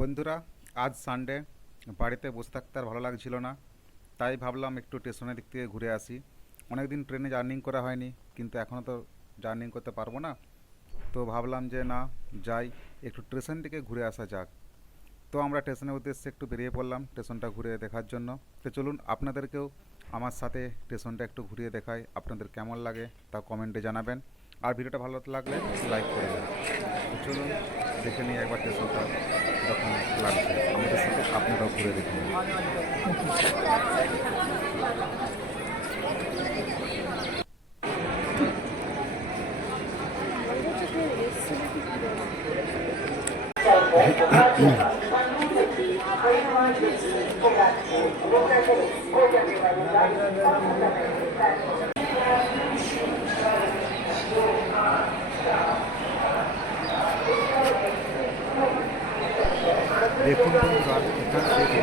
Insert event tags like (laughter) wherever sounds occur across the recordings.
বন্ধুরা, আজ সানডে বাড়িতে বসে থাকতে আর ভালো লাগছিল না। তাই ভাবলাম একটু স্টেশনের দিক থেকে ঘুরে আসি। অনেক দিন ট্রেনে জার্নিং করা হয়নি, কিন্তু এখনও তো জার্নিং করতে পারব না। তো ভাবলাম যে না, যাই, একটু স্টেশন থেকে ঘুরে আসা যাক। তো আমরা স্টেশনের উদ্দেশ্যে একটু বেরিয়ে পড়লাম স্টেশনটা ঘুরে দেখার জন্য। তো চলুন, আপনাদেরকেও আমার সাথে স্টেশনটা একটু ঘুরিয়ে দেখাই, আপনাদের কেমন লাগে তা কমেন্টে জানাবেন। আর ভিডিওটা ভালো লাগলে লাইক করবেন তো চলুন দেখে নিই একবার স্টেশনটা কীরকম লাগছে। আমাদের সাথে আপনারাও ঘুরে দেখুন (laughs) দেখুন এখান থেকে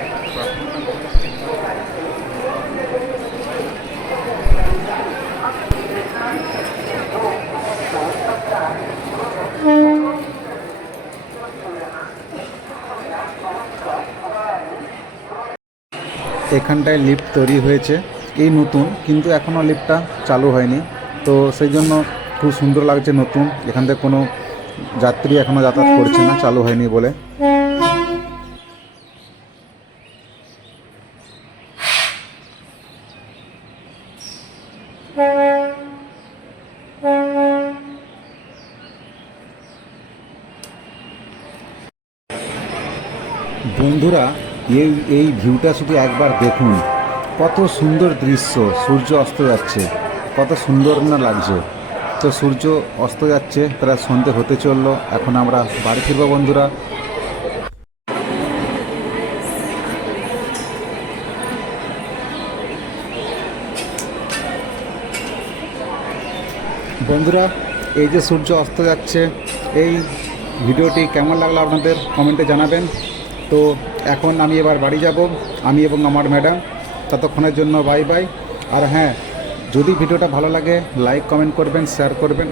এখানটায় লিফট তৈরি হয়েছে। এই নতুন, কিন্তু এখনও লিফটটা চালু হয়নি। তো সেই জন্য খুব সুন্দর লাগছে নতুন। এখান থেকে কোনো যাত্রী এখনও যাতায়াত করছে না, চালু হয়নি বলে। বন্ধুরা, এই এই ভিউটা শুধু একবার দেখুন। কত সুন্দর দৃশ্য, সূর্য অস্ত যাচ্ছে। কত সুন্দর না লাগছে। তো সূর্য অস্ত যাচ্ছে, প্রায় সন্ধে হতে চলল। এখন আমরা বাড়ি ফিরবো বন্ধুরা। বন্ধুরা, এই যে সূর্য অস্ত যাচ্ছে, এই ভিডিওটি কেমন লাগল আপনাদের কমেন্টে জানাবেন। তো এখন আমি এবার বাড়ি যাব, আমি এবং আমার ম্যাডাম। ততক্ষণের জন্য বাই বাই। আর হ্যাঁ যদি ভিডিওটা ভালো লাগে, লাইক, কমেন্ট করবেন, শেয়ার করবেন।